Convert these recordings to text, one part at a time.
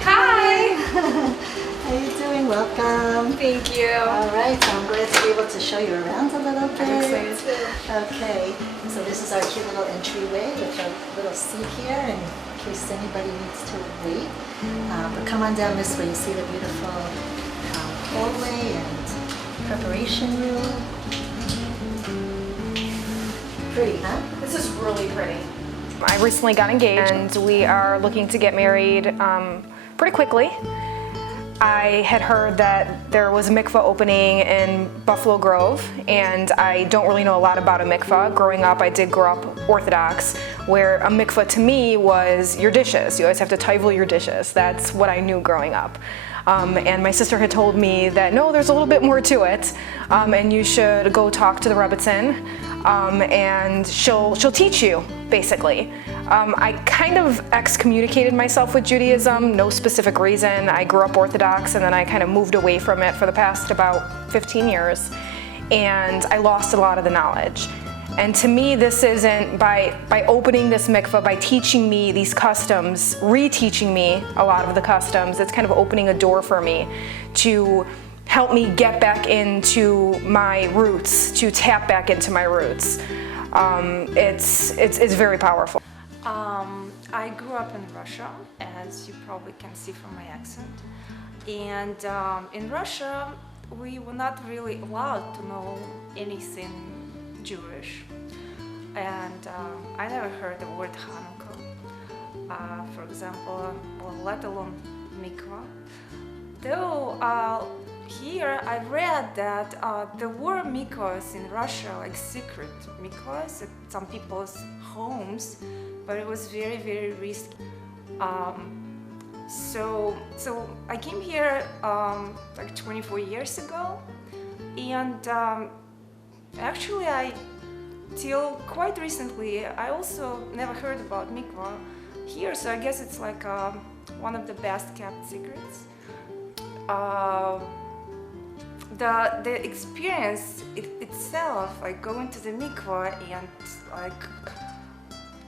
Hi. How you doing? Welcome. Thank you. All right, so I'm glad to be able to show you around a little bit. I'm excited too. Okay, so this is our cute little entryway with a little seat here in case anybody needs to wait. But come on down this way. You see the beautiful hallway and preparation room. Pretty, huh? This is really pretty. I recently got engaged and we are looking to get married pretty quickly. I had heard that there was a mikvah opening in Buffalo Grove, and I don't really know a lot about a mikvah. Growing up, I did grow up Orthodox, where a mikvah to me was your dishes. You always have to tevel your dishes. That's what I knew growing up. And my sister had told me that no, there's a little bit more to it, and you should go talk to the Rebbitzin, and she'll teach you, basically. I kind of excommunicated myself with Judaism, no specific reason. I grew up Orthodox and then I kind of moved away from it for the past about 15 years, and I lost a lot of the knowledge. And to me, this isn't by opening this mikvah, by teaching me these customs, reteaching me a lot of the customs, it's kind of opening a door for me to help me get back into my roots, to tap back into my roots. It's very powerful. I grew up in Russia, as you probably can see from my accent. And in Russia, we were not really allowed to know anything Jewish. And I never heard the word Hanukkah, for example, or let alone Mikvah. Though here I read that there were mikvahs in Russia, like secret mikvahs at some people's homes, but it was very, very risky. So I came here like 24 years ago, and actually till quite recently, I also never heard about mikvah here, so I guess it's like one of the best kept secrets. The experience itself, like going to the mikvah and like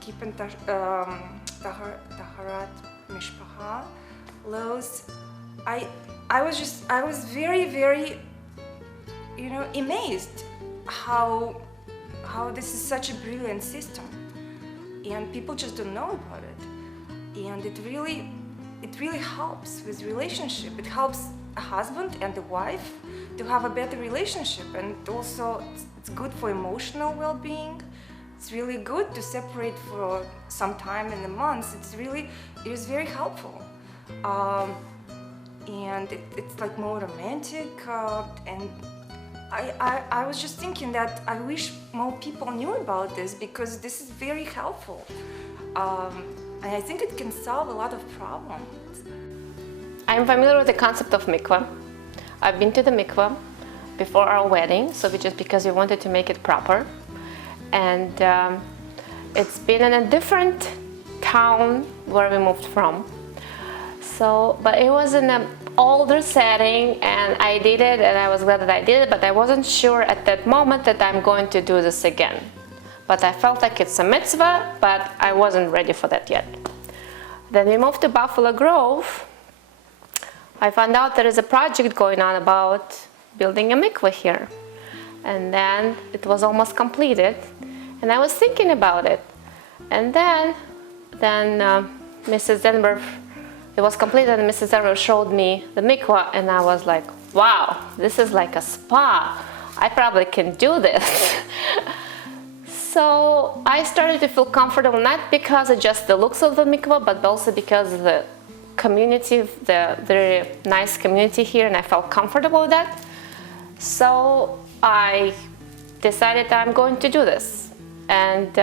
keeping taharat mishpacha laws, I was very, very, amazed how this is such a brilliant system, and people just don't know about it. And it really helps with relationship. It helps a husband and a wife to have a better relationship, and also it's good for emotional well-being. It's really good to separate for some time in the months. It is very helpful, and it's like more romantic. And I was just thinking that I wish more people knew about this, because this is very helpful, and I think it can solve a lot of problems. I'm familiar with the concept of mikvah. I've been to the mikvah before our wedding, so just because we wanted to make it proper. And it's been in a different town where we moved from. But it was in an older setting, and I did it, and I was glad that I did it, but I wasn't sure at that moment that I'm going to do this again. But I felt like it's a mitzvah, but I wasn't ready for that yet. Then we moved to Buffalo Grove. I found out there is a project going on about building a mikveh here. And then it was almost completed, and I was thinking about it. And then Mrs. Denver, it was completed, and Mrs. Denver showed me the mikveh, and I was like, wow, this is like a spa. I probably can do this. So I started to feel comfortable, not because of just the looks of the mikveh, but also because of the community, the very nice community here, and I felt comfortable with that. So I decided I'm going to do this, and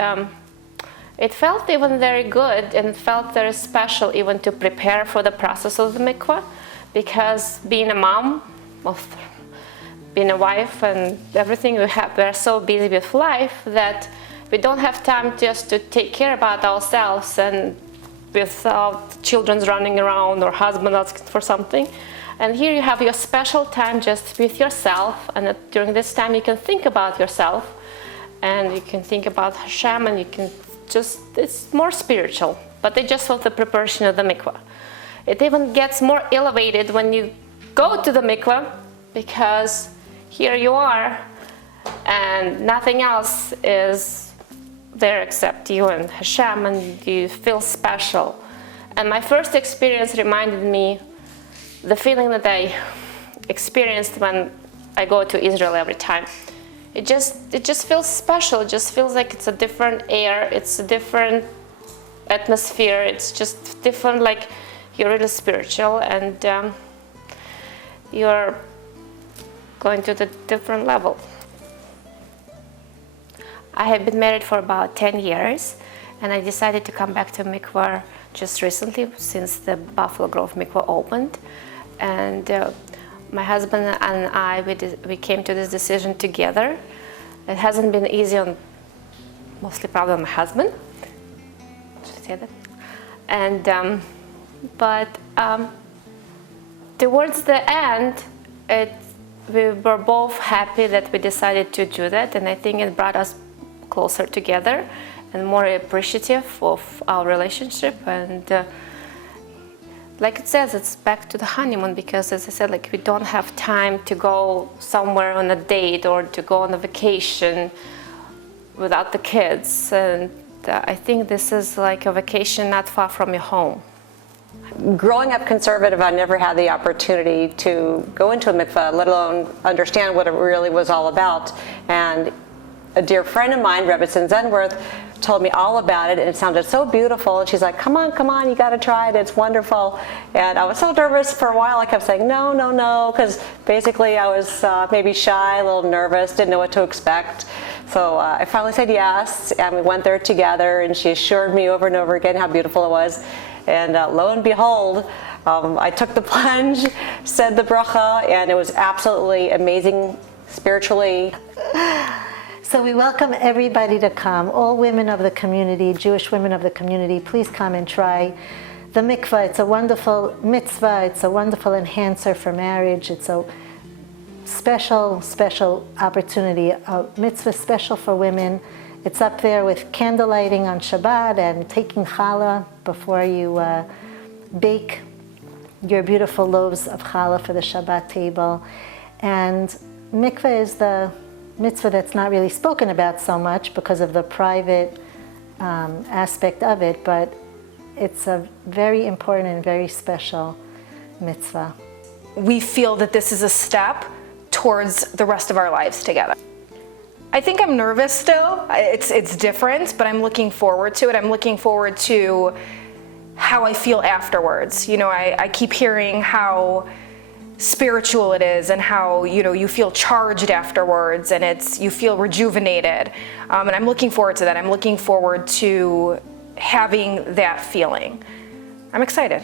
it felt even very good, and felt very special even to prepare for the process of the mikvah, because being a mom, being a wife and everything we're so busy with life that we don't have time just to take care about ourselves, and without children running around or husband asking for something. And here you have your special time just with yourself, and during this time you can think about yourself, and you can think about Hashem, and you can just, it's more spiritual, but they just want the preparation of the mikvah. it even gets more elevated when you go to the mikvah, because here you are and nothing else is there except you and Hashem, and you feel special. And my first experience reminded me the feeling that I experienced when I go to Israel every time. It just feels special. It just feels like it's a different air. It's a different atmosphere. It's just different, like you're really spiritual, and you're going to the different level. I have been married for about 10 years, and I decided to come back to Mikvah just recently, since the Buffalo Grove Mikvah opened. And my husband and I, we came to this decision together. It hasn't been easy on mostly probably on my husband. Should I say that? And but towards the end, we were both happy that we decided to do that, and I think it brought us closer together and more appreciative of our relationship. And like it says, it's back to the honeymoon, because as I said, like we don't have time to go somewhere on a date or to go on a vacation without the kids. And I think this is like a vacation not far from your home. Growing up conservative, I never had the opportunity to go into a mikveh, let alone understand what it really was all about. And a dear friend of mine, Rebbetzin Zenworth, told me all about it, and it sounded so beautiful. And she's like, come on, you got to try it. It's wonderful. And I was so nervous for a while. I kept saying, no, because basically I was maybe shy, a little nervous, didn't know what to expect. So I finally said yes, and we went there together, and she assured me over and over again how beautiful it was. And lo and behold, I took the plunge, said the bracha, and it was absolutely amazing spiritually. So we welcome everybody to come, all women of the community, Jewish women of the community. Please come and try the mikvah. It's a wonderful mitzvah. It's a wonderful enhancer for marriage. It's a special, special opportunity, a mitzvah special for women. It's up there with candle lighting on Shabbat and taking challah before you bake your beautiful loaves of challah for the Shabbat table. And mikvah is the mitzvah that's not really spoken about so much because of the private aspect of it, but it's a very important and very special mitzvah. We feel that this is a step towards the rest of our lives together. I think I'm nervous still. It's different, but I'm looking forward to it. I'm looking forward to how I feel afterwards. You know, I keep hearing how spiritual it is, and how, you know, you feel charged afterwards, and you feel rejuvenated. And I'm looking forward to that. I'm looking forward to having that feeling. I'm excited.